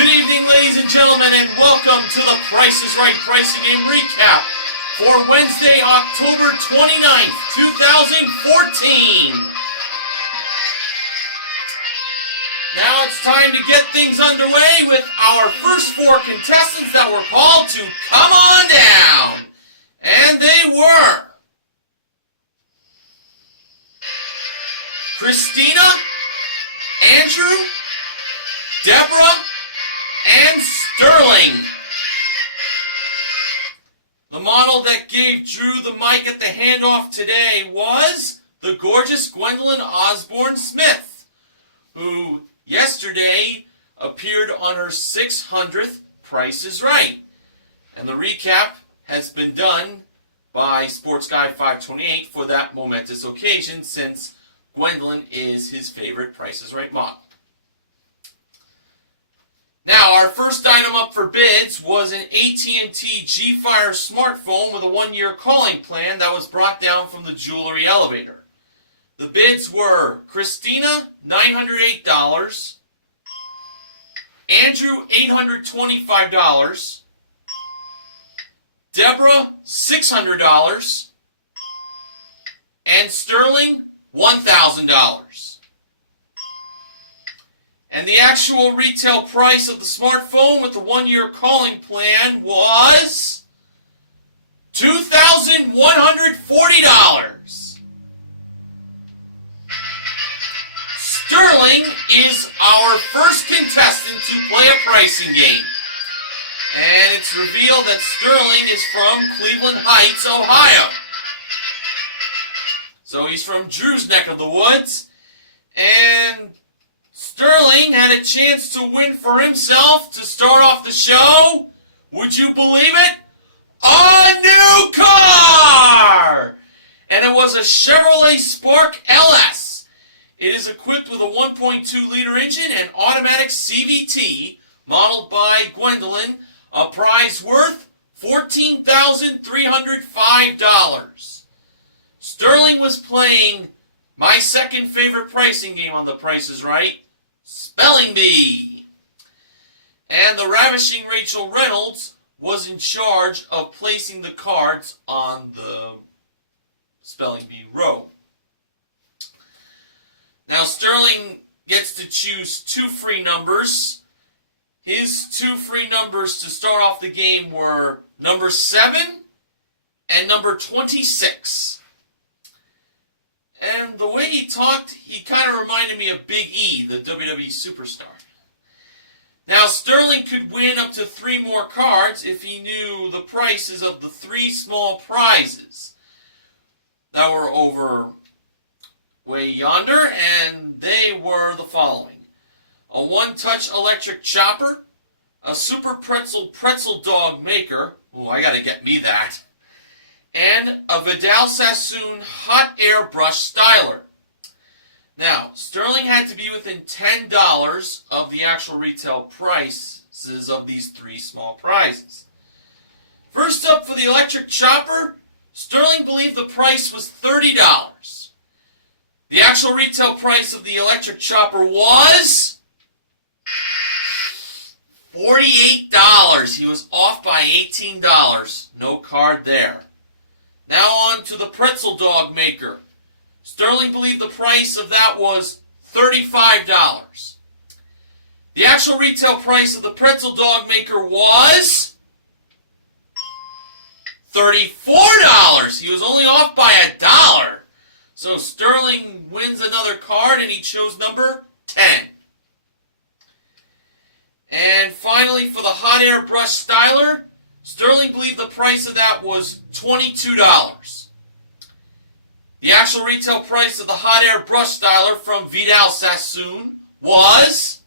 Good evening, ladies and gentlemen, and welcome to the Price is Right Pricing Game Recap for Wednesday, October 29th, 2014. Now it's time to get things underway with our first four contestants that were called to come on down. And they were Christina, Andrew, Deborah, and Sterling. The model that gave Drew the mic at the handoff today was the gorgeous Gwendolyn Osborne Smith, who yesterday appeared on her 600th Price is Right. And the recap has been done by Sports Guy 528 for that momentous occasion, since Gwendolyn is his favorite Price is Right model. Now, our first item up for bids was an AT&T G-Fire smartphone with a 1-year calling plan that was brought down from the jewelry elevator. The bids were Christina, $908, Andrew, $825, Deborah, $600, and Sterling, $1,000. And the actual retail price of the smartphone with the 1-year calling plan was $2,140. Sterling is our first contestant to play a pricing game. And it's revealed that Sterling is from Cleveland Heights, Ohio. So he's from Drew's neck of the woods. And Sterling had a chance to win for himself to start off the show. Would you believe it? A new car! And it was a Chevrolet Spark LS. It is equipped with a 1.2-liter engine and automatic CVT, modeled by Gwendolyn, a prize worth $14,305. Sterling was playing my second favorite pricing game on The Price is Right, Spelling Bee. And the ravishing Rachel Reynolds was in charge of placing the cards on the Spelling Bee row. Now Sterling gets to choose two free numbers. His two free numbers to start off the game were number 7 and number 26. And the way he talked, he kind of reminded me of Big E, the WWE superstar. Now, Sterling could win up to 3 more cards if he knew the prices of the 3 small prizes that were over way yonder, and they were the following: a one-touch electric chopper, a Super pretzel dog maker, oh, I gotta get me that, and a Vidal Sassoon hot air brush styler. Now, Sterling had to be within $10 of the actual retail prices of these 3 small prizes. First up for the electric chopper, Sterling believed the price was $30. The actual retail price of the electric chopper was $48. He was off by $18. No card there. Now on to the pretzel dog maker. Sterling believed the price of that was $35. The actual retail price of the pretzel dog maker was $34. He was only off by $1. So Sterling wins another card, and he chose number 10. And finally, for the hot air brush styler, Sterling believed the price of that was $22. The actual retail price of the hot air brush styler from Vidal Sassoon was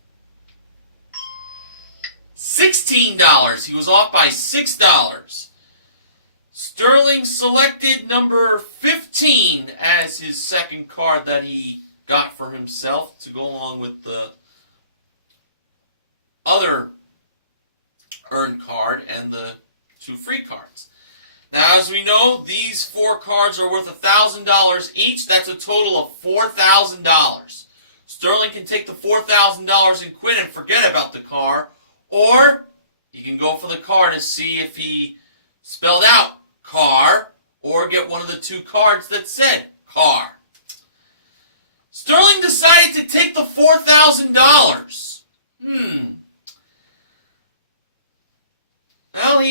$16. He was off by $6. Sterling selected number 15 as his second card that he got for himself to go along with the other earned card and the 2 free cards. Now, as we know, these 4 cards are worth $1,000 each. That's a total of $4,000. Sterling can take the $4,000 and quit and forget about the car, Or you can go for the card and see if he spelled out car, or get one of the two cards that said car. Sterling decided to take the $4,000. Well,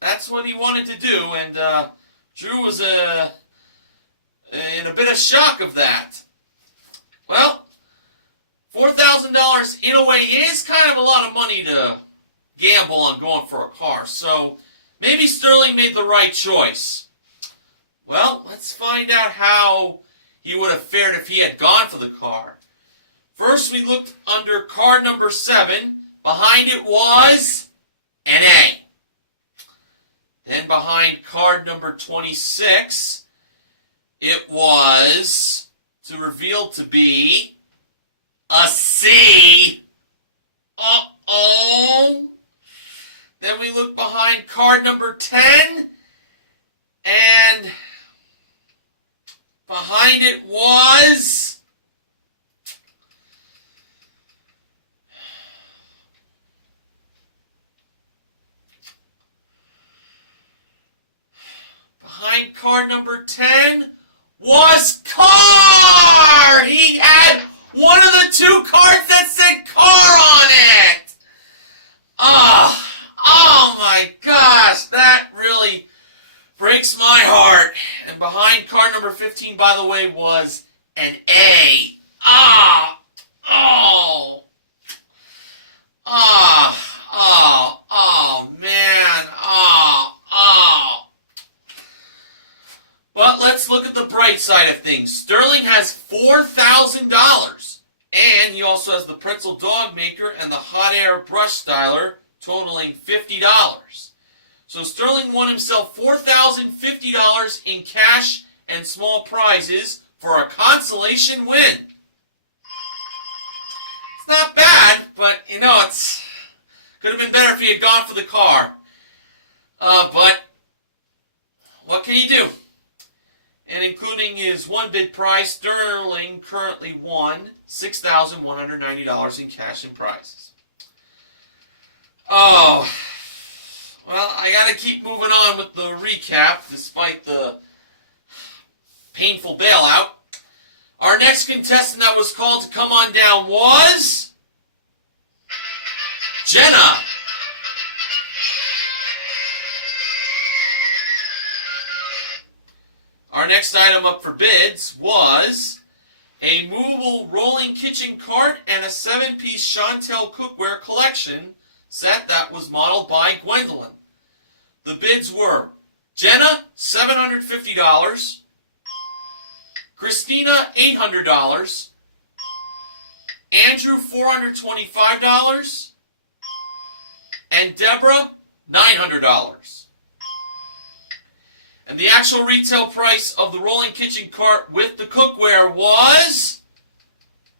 that's what he wanted to do, and Drew was in a bit of shock of that. Well, $4,000 in a way is kind of a lot of money to gamble on going for a car, so maybe Sterling made the right choice. Well, let's find out how he would have fared if he had gone for the car. First, we looked under card number 7. Behind it was an A. Then behind card number 26, it was revealed to be a C. Uh-oh. Then we look behind card number 10, and behind it was behind card number 10 was car. He had one of the two cards that said car on it. Oh my gosh, that really breaks my heart. And behind card number 15, by the way, was an A. Man. But let's look at the bright side of things. Sterling has $4,000. And he also has the pretzel dog maker and the hot air brush styler, totaling $50. So Sterling won himself $4,050 in cash and small prizes for a consolation win. It's not bad, but it's could have been better if he had gone for the car. But what can you do? And including his one bid prize, Sterling currently won $6,190 in cash and prizes. Oh, well, I got to keep moving on with the recap, despite the painful bailout. Our next contestant that was called to come on down was Jenna. Our next item up for bids was a movable rolling kitchen cart and a 7-piece Chantel cookware collection set that was modeled by Gwendolyn. The bids were Jenna, $750, Christina, $800, Andrew, $425, and Deborah, $900. And the actual retail price of the rolling kitchen cart with the cookware was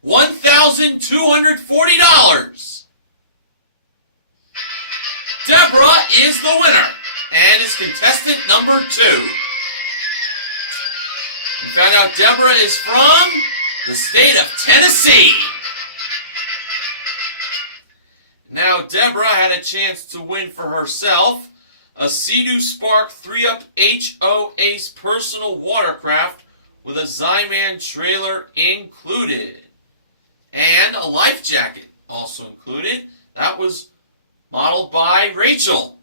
$1,240. Deborah is the winner and is contestant number 2. We found out Deborah is from the state of Tennessee. Now Deborah had a chance to win for herself a Sea-Doo Spark 3-Up HO Ace personal watercraft with a Zyman trailer included. And a life jacket also included. That was modeled by Rachel.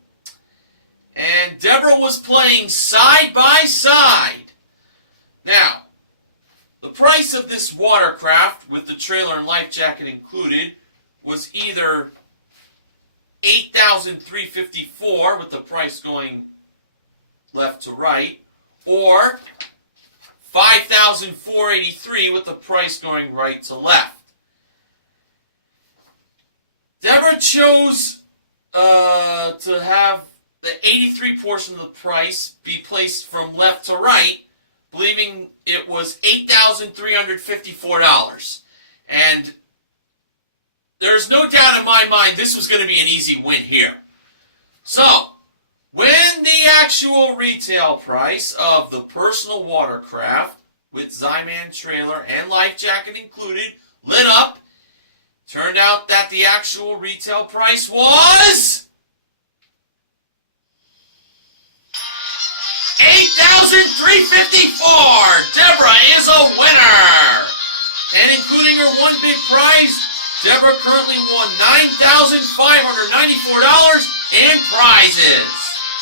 And Deborah was playing side by side. Now, the price of this watercraft with the trailer and life jacket included was either $8,354 with the price going left to right, or $5,483 with the price going right to left. Deborah chose to have the 83 portion of the price be placed from left to right, believing it was $8,354. And there's no doubt in my mind this was going to be an easy win here. So, when the actual retail price of the personal watercraft with Zyman trailer and life jacket included lit up, Turned out that the actual retail price was $8,354. Deborah is a winner. And including her one big prize, Deborah currently won $9,594 in prizes.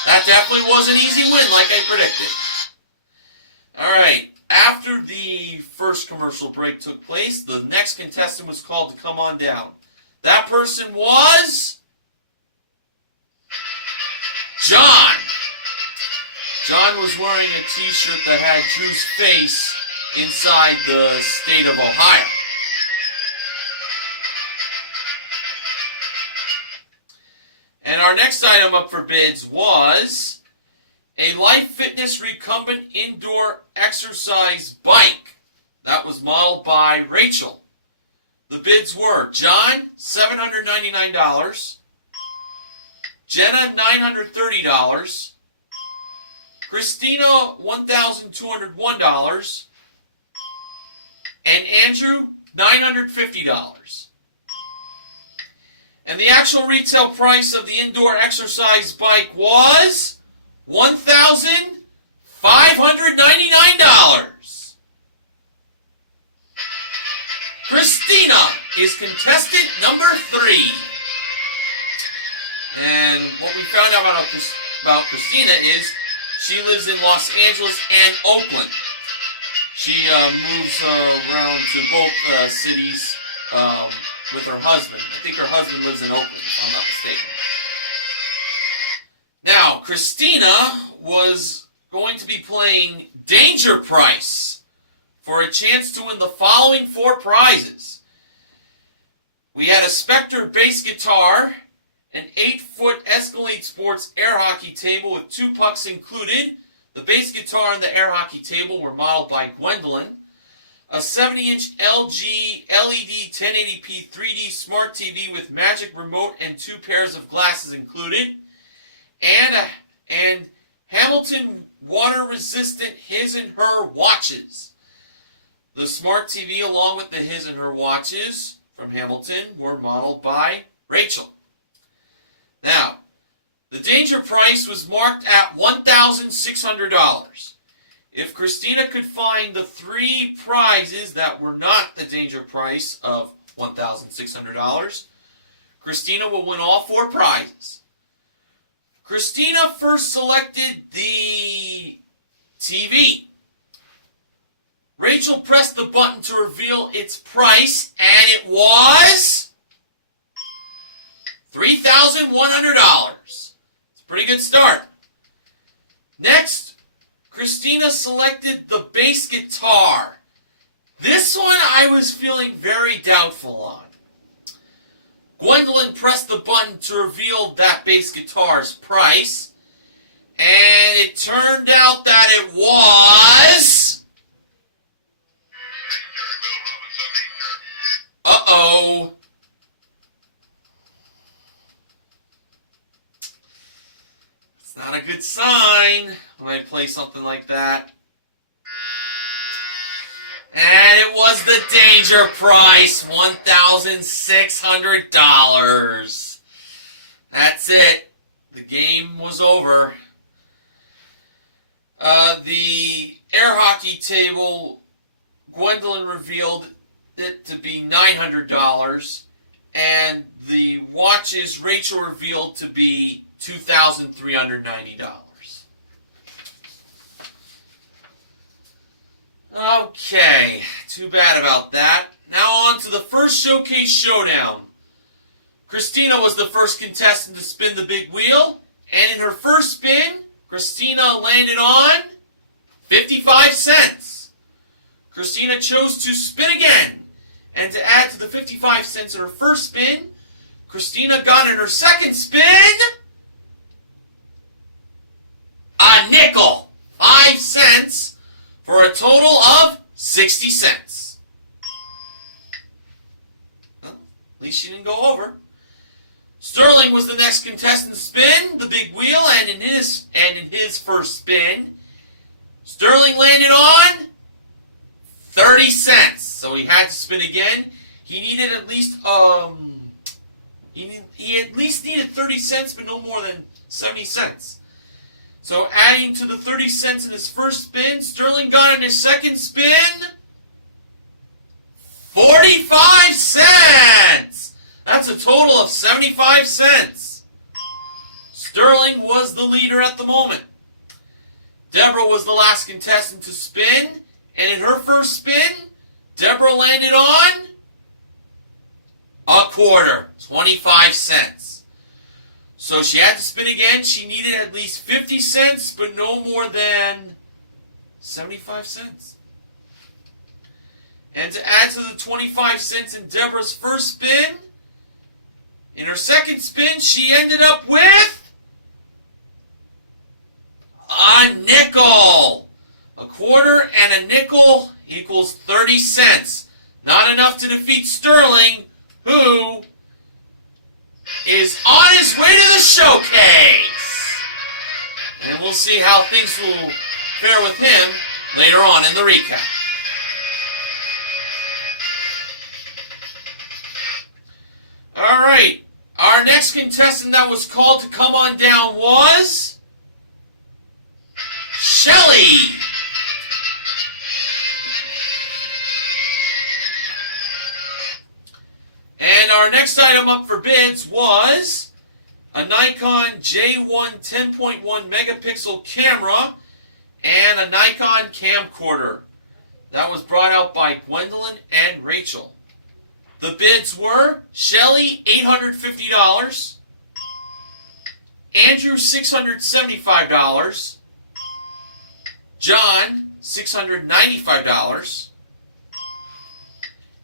That definitely was an easy win, like I predicted. All right. After the first commercial break took place, the next contestant was called to come on down. That person was John. John was wearing a t-shirt that had Drew's face inside the state of Ohio. And our next item up for bids was a Life Fitness recumbent indoor exercise bike. That was modeled by Rachel. The bids were John, $799, Jenna, $930, Christina, $1,201, and Andrew, $950. And the actual retail price of the indoor exercise bike was $1,599. Christina is contestant number 3. And what we found out about Christina is she lives in Los Angeles and Oakland. She moves around to both cities with her husband. I think her husband lives in Oakland, if I'm not mistaken. Now, Christina was going to be playing Danger Price for a chance to win the following 4 prizes. We had a Spectre bass guitar, an 8-foot Escalade Sports air hockey table with 2 pucks included. The bass guitar and the air hockey table were modeled by Gwendolyn. A 70-inch LG LED 1080p 3D smart TV with magic remote and 2 pairs of glasses included. And Hamilton water-resistant his and her watches. The smart TV along with the his and her watches from Hamilton were modeled by Rachel. Now, the danger price was marked at $1,600. If Christina could find the 3 prizes that were not the danger price of $1,600, Christina will win all 4 prizes. Christina first selected the TV. Rachel pressed the button to reveal its price, and it was $3,100. It's a pretty good start. Next, Christina selected the bass guitar. This one I was feeling very doubtful on. Gwendolyn pressed the button to reveal that bass guitar's price, and it turned out that it was... Uh-oh. It's not a good sign when I play something like that. And it was the danger price, $1,600. That's it. The game was over. The air hockey table, Gwendolyn revealed it to be $900, and the watches Rachel revealed to be $2,390. Okay, too bad about that. Now on to the first showcase showdown. Christina was the first contestant to spin the big wheel, and in her first spin, Christina landed on 55 cents. Christina chose to spin again, and to add to the 55 cents in her first spin, Christina got in her second spin a nickel, 5 cents, for a total of 60 cents. Well, at least she didn't go over. Sterling was the next contestant to spin the big wheel, and in his first spin, Sterling landed on 30 cents. So he had to spin again. he needed at least he at least needed 30 cents, but no more than 70 cents. So adding to the 30 cents in his first spin, Sterling got in his second spin 45 cents. That's a total of 75 cents. Sterling was the leader at the moment. Deborah was the last contestant to spin, and in her first spin, Deborah landed on a quarter, 25 cents. So she had to spin again. She needed at least 50 cents, but no more than 75 cents. And to add to the 25 cents in Deborah's first spin, in her second spin, she ended up with a nickel. A quarter and a nickel equals 30 cents. Not enough to defeat Sterling, who is on his way to the showcase. And we'll see how things will fare with him later on in the recap. Alright, our next contestant that was called to come on down was Shelly. And our next item up for bids was a Nikon J1 10.1 megapixel camera and a Nikon camcorder. That was brought out by Gwendolyn and Rachel. The bids were Shelly, $850, Andrew, $675, John, $695,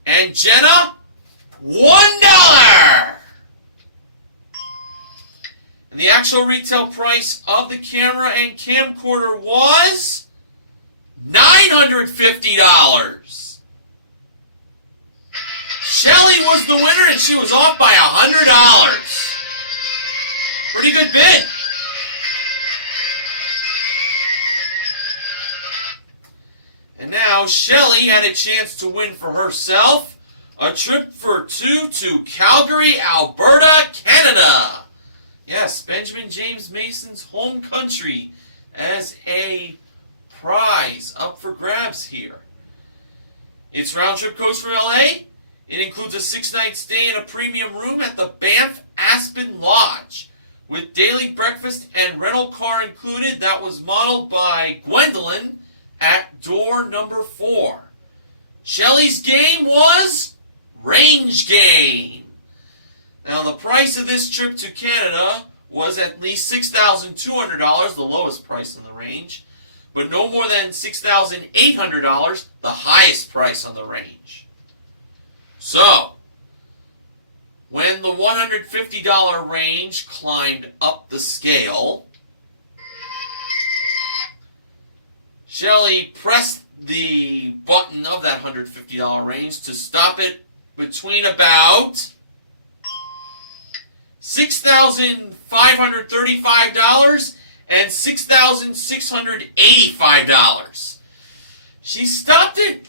and Jenna, $1. And the actual retail price of the camera and camcorder was $950. Shelly was the winner, and she was off by $100. Pretty good bid. And now Shelly had a chance to win for herself a trip for two to Calgary, Alberta, Canada. Yes, Benjamin James Mason's home country as a prize up for grabs here. It's round-trip coach from LA. It includes a 6-night stay in a premium room at the Banff Aspen Lodge with daily breakfast and rental car included. That was modeled by Gwendolyn at door number 4. Shelly's game was range game. Now the price of this trip to Canada was at least $6,200, the lowest price in the range, but no more than $6,800, the highest price on the range. So, when the $150 range climbed up the scale, Shelly pressed the button of that $150 range to stop it between about $6,535 and $6,685. She stopped it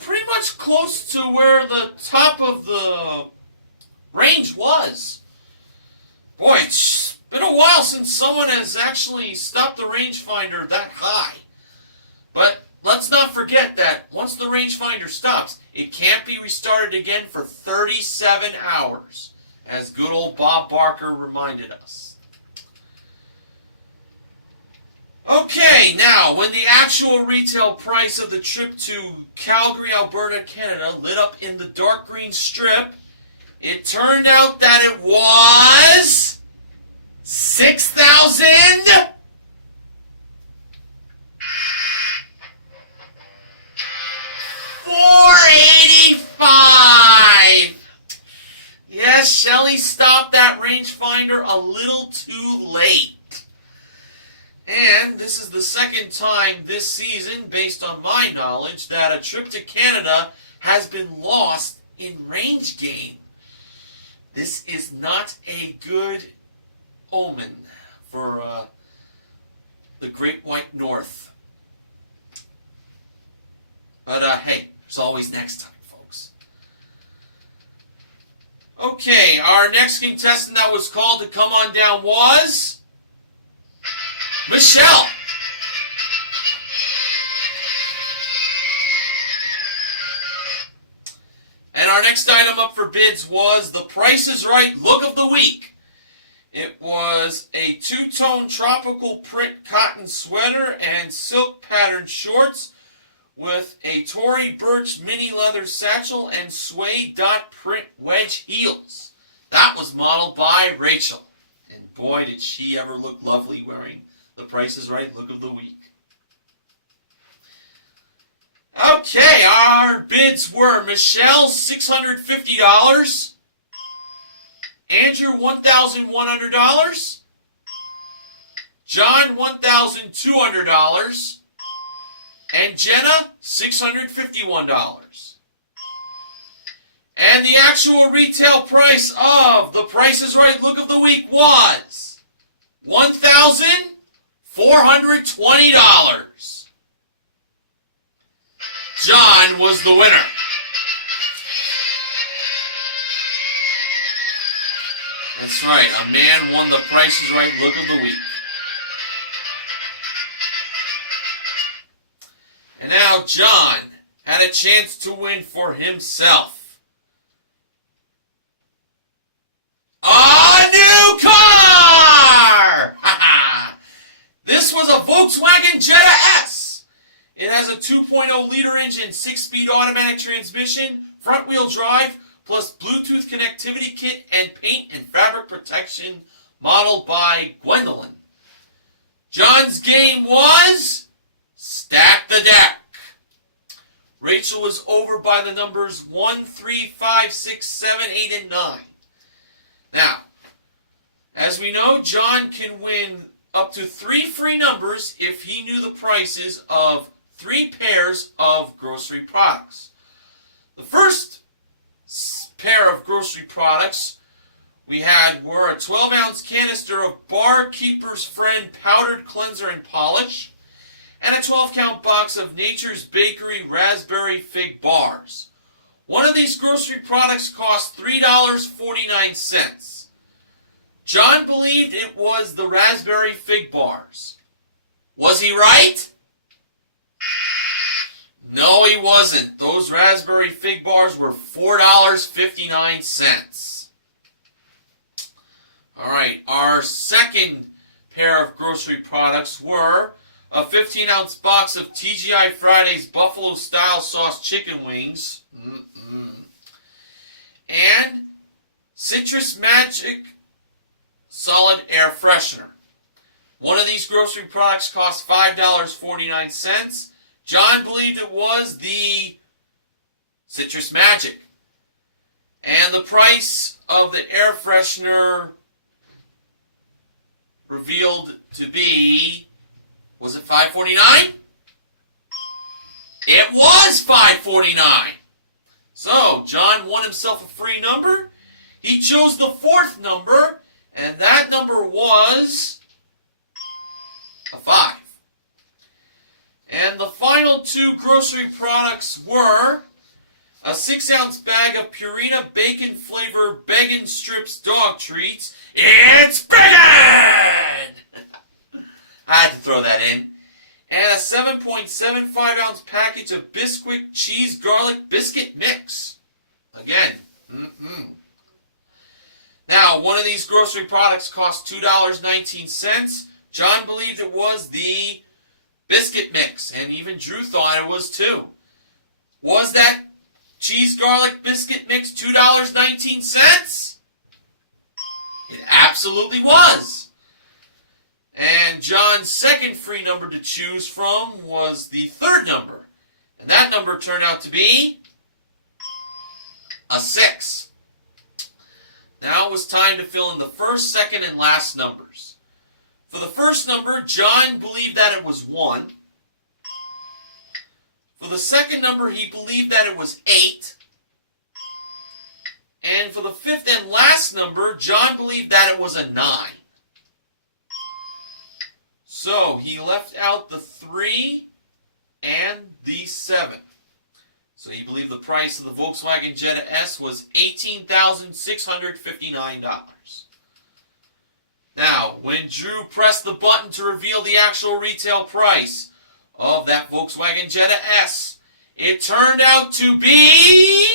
pretty much close to where the top of the range was. Boy, it's been a while since someone has actually stopped the rangefinder that high. But let's not forget that once the rangefinder stops, it can't be restarted again for 37 hours, as good old Bob Barker reminded us. Okay, now, when the actual retail price of the trip to Calgary, Alberta, Canada lit up in the dark green strip, it turned out that it was $6,485. Yes, Shelly stopped that rangefinder a little too late. And this is the second time this season, based on my knowledge, that a trip to Canada has been lost in range game. This is not a good omen for the Great White North. But hey, there's always next time, folks. Okay, our next contestant that was called to come on down was Michelle. And our next item up for bids was the Price is Right Look of the Week. It was a two-tone tropical print cotton sweater and silk patterned shorts with a Tory Burch mini leather satchel and suede dot print wedge heels. That was modeled by Rachel. And boy, did she ever look lovely wearing the Price is Right Look of the Week. Okay, our bids were Michelle, $650, Andrew, $1,100, John, $1,200, and Jenna, $651. And the actual retail price of the Price is Right Look of the Week was $1,420. John was the winner. That's right, a man won the Price is Right Look of the Week. And now John had a chance to win for himself a new car! This was a Volkswagen Jetta S. It has a 2.0 liter engine, 6-speed automatic transmission, front-wheel drive, plus Bluetooth connectivity kit and paint and fabric protection, modeled by Gwendolyn. John's game was Stack the Deck. Rachel was over by the numbers 1, 3, 5, 6, 7, 8, and 9. Now, as we know, John can win up to 3 free numbers if he knew the prices of 3 pairs of grocery products. The first pair of grocery products we had were a 12-ounce canister of Barkeeper's Friend powdered cleanser and polish, and a 12-count box of Nature's Bakery raspberry fig bars. One of these grocery products cost $3.49. John believed it was the raspberry fig bars. Was he right? No, he wasn't. Those raspberry fig bars were $4.59. All right, our second pair of grocery products were a 15-ounce box of TGI Fridays Buffalo-style sauce chicken wings, and Citrus Magic solid air freshener. One of these grocery products cost $5.49. John believed it was the Citrus Magic. And the price of the air freshener revealed to be, was it $5.49? It was $5.49. So, John won himself a free number. He chose the 4th number, and that number was a 5. And the final 2 grocery products were a 6-ounce bag of Purina Bacon Flavor Bacon Strips dog treats. It's bacon! I had to throw that in. And a 7.75-ounce package of Bisquick Cheese Garlic Biscuit Mix. Again, Now, one of these grocery products cost $2.19. John believed it was the biscuit mix, and even Drew thought it was too. Was that cheese garlic biscuit mix $2.19? It absolutely was. And John's second free number to choose from was the 3rd number, and that number turned out to be a 6. Now it was time to fill in the first, second, and last numbers. For the first number, John believed that it was 1. For the second number, he believed that it was 8. And for the 5th and last number, John believed that it was a 9. So he left out the 3 and the 7. So you believe the price of the Volkswagen Jetta S was $18,659. Now, when Drew pressed the button to reveal the actual retail price of that Volkswagen Jetta S, it turned out to be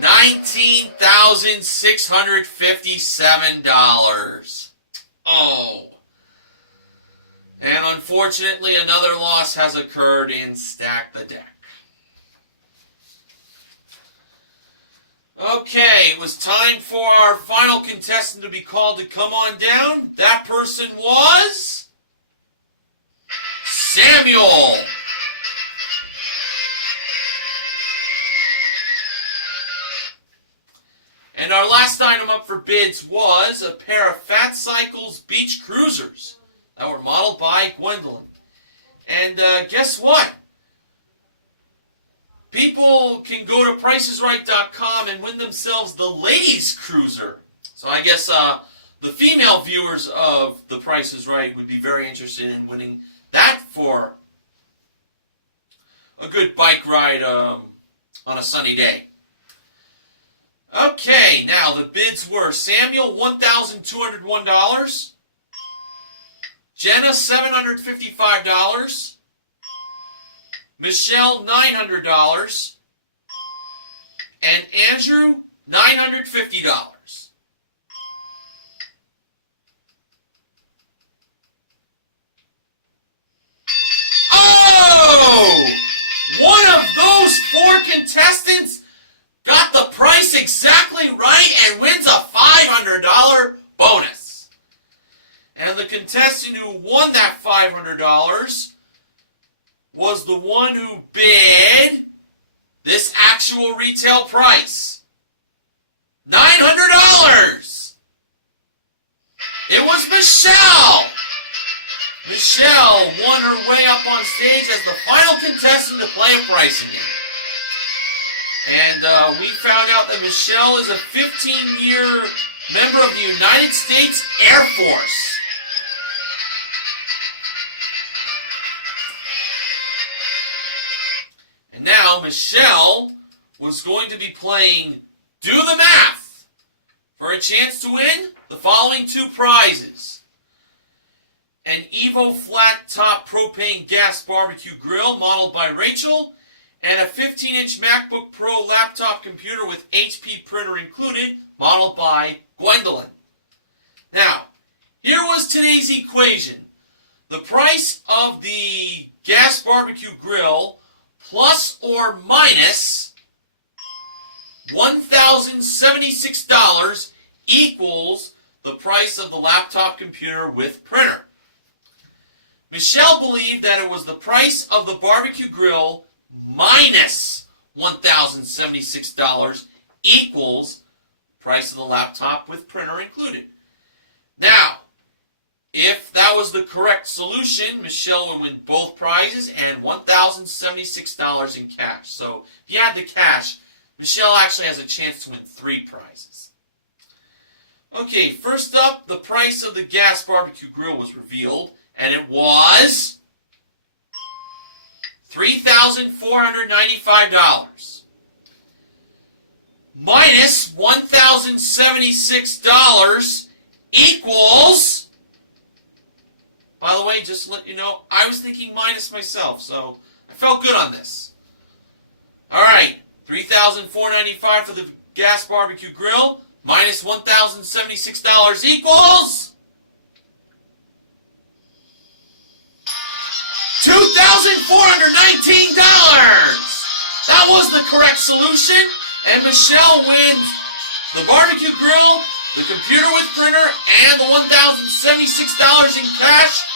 $19,657. Oh. And unfortunately, another loss has occurred in Stack the Deck. Okay, it was time for our final contestant to be called to come on down. That person was Samuel. And our last item up for bids was a pair of Fat Cycles Beach Cruisers that were modeled by Gwendolyn. And guess what? People can go to PricesRight.com and win themselves the Ladies Cruiser. So I guess the female viewers of The Price is Right would be very interested in winning that for a good bike ride on a sunny day. Okay, now the bids were Samuel, $1,201. Jenna, $755. Michelle, $900. And Andrew, $950. Oh! One of those four contestants got the price exactly right and wins a $500 bonus. And the contestant who won that $500 was the one who bid this actual retail price. $900! It was Michelle! Michelle won her way up on stage as the final contestant to play a pricing game. And we found out that Michelle is a 15-year member of the United States Air Force. And now Michelle was going to be playing Do the Math for a chance to win the following two prizes. An Evo Flat Top Propane Gas Barbecue Grill modeled by Rachel, and a 15-inch MacBook Pro laptop computer with HP printer included, modeled by Gwendolyn. Now, here was today's equation. The price of the gas barbecue grill plus or minus $1,076 equals the price of the laptop computer with printer. Michelle believed that it was the price of the barbecue grill minus $1,076 equals price of the laptop with printer included. Now, if that was the correct solution, Michelle would win both prizes and $1,076 in cash. So if you had the cash, Michelle actually has a chance to win 3 prizes. Okay, first up, the price of the gas barbecue grill was revealed, and it was $3,495 minus $1,076 equals, by the way, just to let you know, I was thinking minus myself, so I felt good on this. Alright, $3,495 for the gas barbecue grill minus $1,076 equals $2,419! That was the correct solution, and Michelle wins the barbecue grill, the computer with printer, and the $1,076 in cash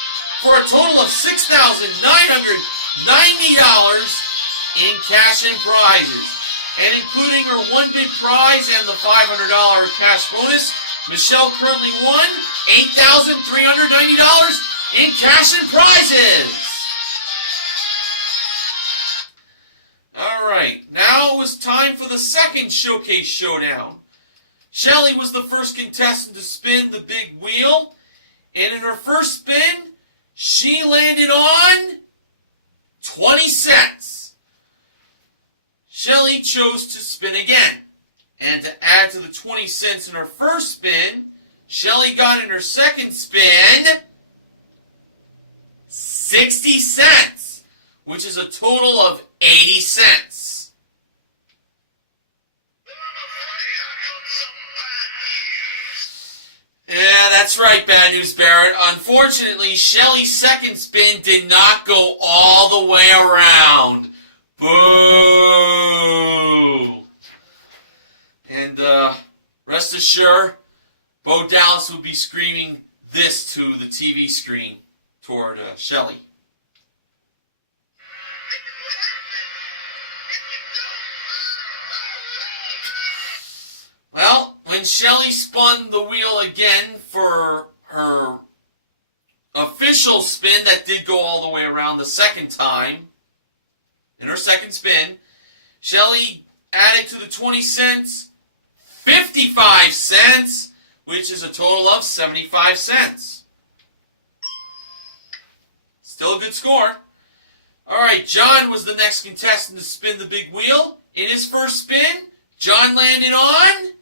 for a total of $6,990 in cash and prizes. And including her one big prize and the $500 cash bonus, Michelle currently won $8,390 in cash and prizes. Alright, now it was time for the second showcase showdown. Shelly was the first contestant to spin the big wheel, and in her first spin, She landed on 20 cents. Shelly chose to spin again. And to add to the 20 cents in her first spin, Shelly got in her second spin 60 cents, which is a total of 80 cents. Yeah, that's right, Bad News Barrett. Unfortunately, Shelly's second spin did not go all the way around. Boo! And rest assured, Bo Dallas will be screaming this to the TV screen toward Shelly. Well, when Shelly spun the wheel again for her official spin that did go all the way around the second time, in her second spin, Shelly added to the 20 cents 55 cents, which is a total of 75 cents. Still a good score. All right, John was the next contestant to spin the big wheel. In his first spin, John landed on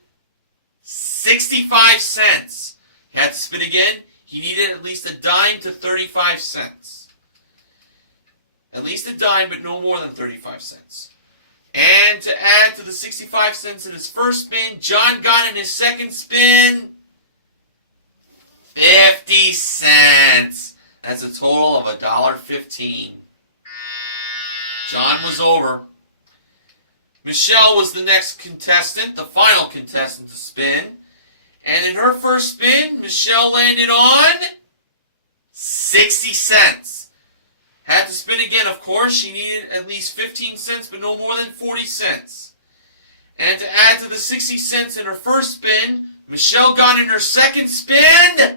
65 cents. He had to spin again. He needed at least a dime to 35 cents. At least a dime, but no more than 35 cents. And to add to the 65 cents in his first spin, John got in his second spin 50 cents. That's a total of $1.15. John was over. Michelle was the next contestant, the final contestant to spin. And in her first spin, Michelle landed on 60 cents. Had to spin again, of course. She needed at least 15 cents, but no more than 40 cents. And to add to the 60 cents in her first spin, Michelle got in her second spin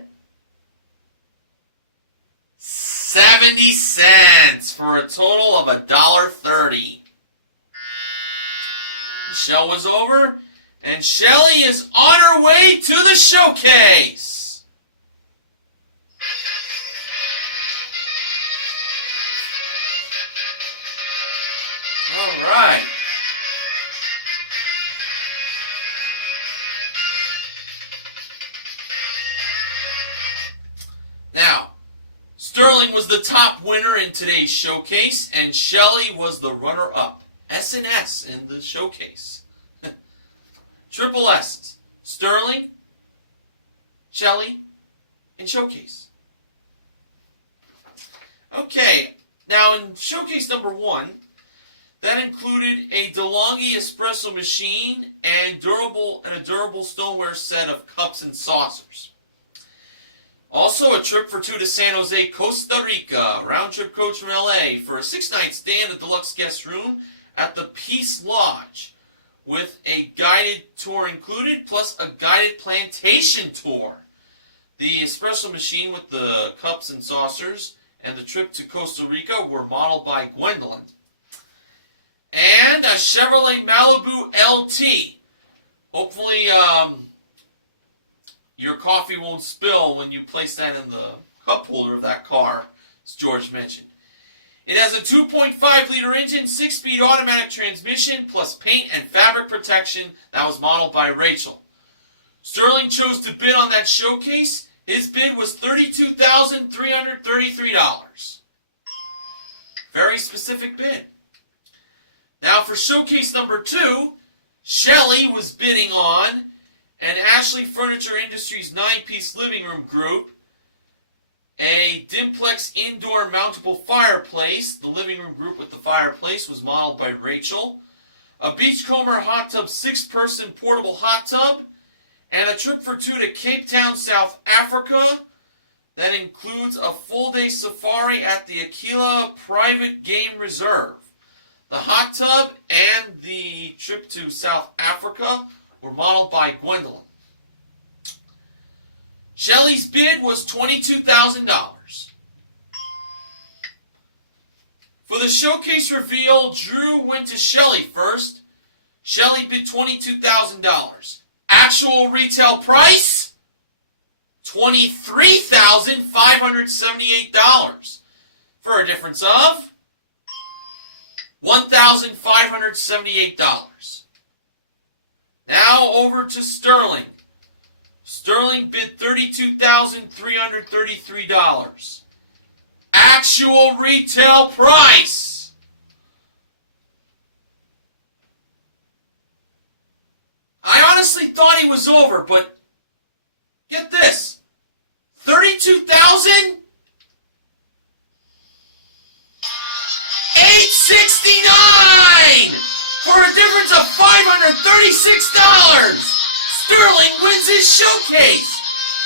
70 cents for a total of $1.30. Michelle was over, and Shelly is on her way to the showcase. All right. Now, Sterling was the top winner in today's showcase, and Shelly was the runner-up. S&S in the showcase. Triple S. Sterling, Shelly, and showcase. Okay, now in showcase number 1, that included a DeLonghi espresso machine and a durable stoneware set of cups and saucers. Also, a trip for 2 to San Jose, Costa Rica, round-trip coach from LA for a 6-night stay in the deluxe guest room at the Peace Lodge, with a guided tour included, plus a guided plantation tour. The espresso machine with the cups and saucers and the trip to Costa Rica were modeled by Gwendolyn. And a Chevrolet Malibu LT. Hopefully, your coffee won't spill when you place that in the cup holder of that car, as George mentioned. It has a 2.5-liter engine, 6-speed automatic transmission, plus paint and fabric protection that was modeled by Rachel. Sterling chose to bid on that showcase. His bid was $32,333. Very specific bid. Now for showcase number 2, Shelly was bidding on an Ashley Furniture Industries 9-piece living room group, a Dimplex indoor mountable fireplace. The living room group with the fireplace was modeled by Rachel. A Beachcomber hot tub 6-person portable hot tub. And a trip for 2 to Cape Town, South Africa. That includes a full-day safari at the Aquila Private Game Reserve. The hot tub and the trip to South Africa were modeled by Gwendolyn. Shelly's bid was $22,000. For the showcase reveal, Drew went to Shelly first. Shelly bid $22,000. Actual retail price, $23,000. $23,578 for a difference of $1,578. Now over to Sterling. Sterling bid $32,333. Actual retail price. I honestly thought he was over, but get this. $32,869 for a difference of $536. Sterling wins his showcase.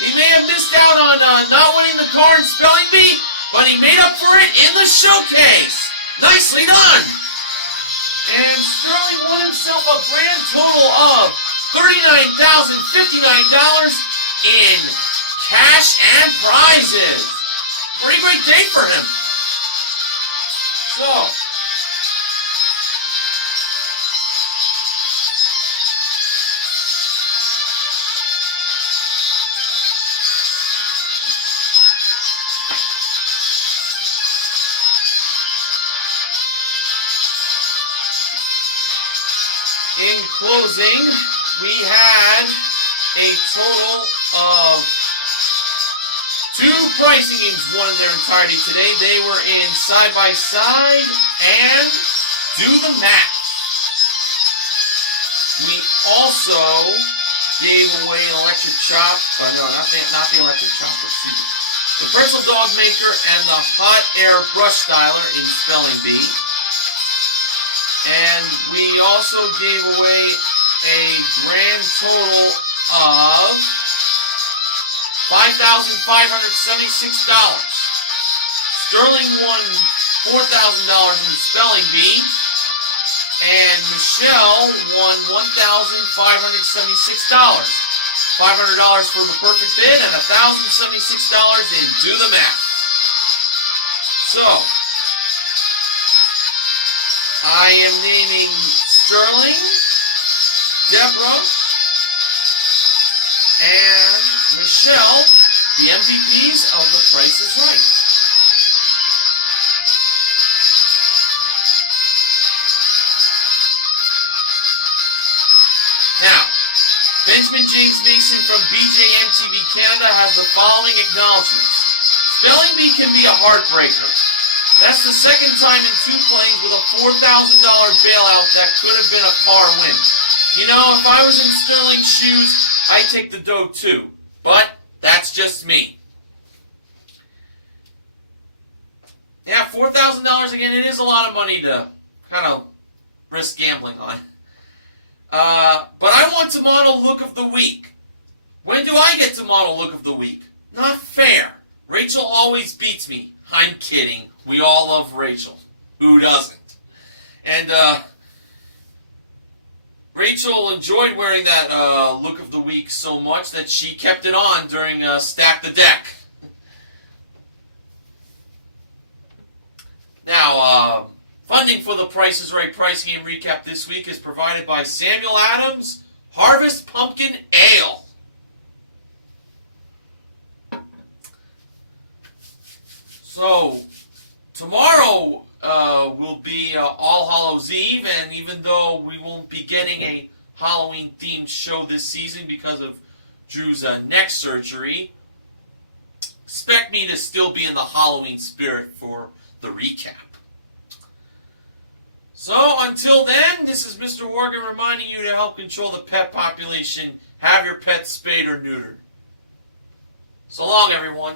He may have missed out on not winning the car in Spelling Bee, but he made up for it in the showcase. Nicely done. And Sterling won himself a grand total of $39,059 in cash and prizes. Pretty great day for him. So, in closing, we had a total of 2 pricing games won in their entirety today. They were in Side by Side and Do the Math. We also gave away an electric chop. No, not the electric chopper. Excuse me. The pretzel dog maker and the hot air brush styler in Spelling Bee. And we also gave away a grand total of $5,576. Sterling won $4,000 in Spelling Bee, and Michelle won $1,576. $500 for the perfect bid and $1,076 in Do the Math. So, I am naming Sterling, Deborah, and Michelle the MVPs of The Price is Right. Now, Benjamin James Mason from BJMTV Canada has the following acknowledgments. Spelling Bee can be a heartbreaker. That's the second time in 2 plays with a $4,000 bailout that could have been a car win. You know, if I was in Sterling's shoes, I'd take the dough too. But that's just me. Yeah, $4,000 again, it is a lot of money to kind of risk gambling on. But I want to model Look of the Week. When do I get to model Look of the Week? Not fair. Rachel always beats me. I'm kidding. We all love Rachel. Who doesn't? And Rachel enjoyed wearing that Look of the Week so much that she kept it on during Stack the Deck. Now, funding for the Price is Right Price Game Recap this week is provided by Samuel Adams Harvest Pumpkin Ale. So, tomorrow will be All Hallows Eve, and even though we won't be getting a Halloween-themed show this season because of Drew's neck surgery, expect me to still be in the Halloween spirit for the recap. So, until then, this is Mr. Worgan reminding you to help control the pet population. Have your pets spayed or neutered. So long, everyone.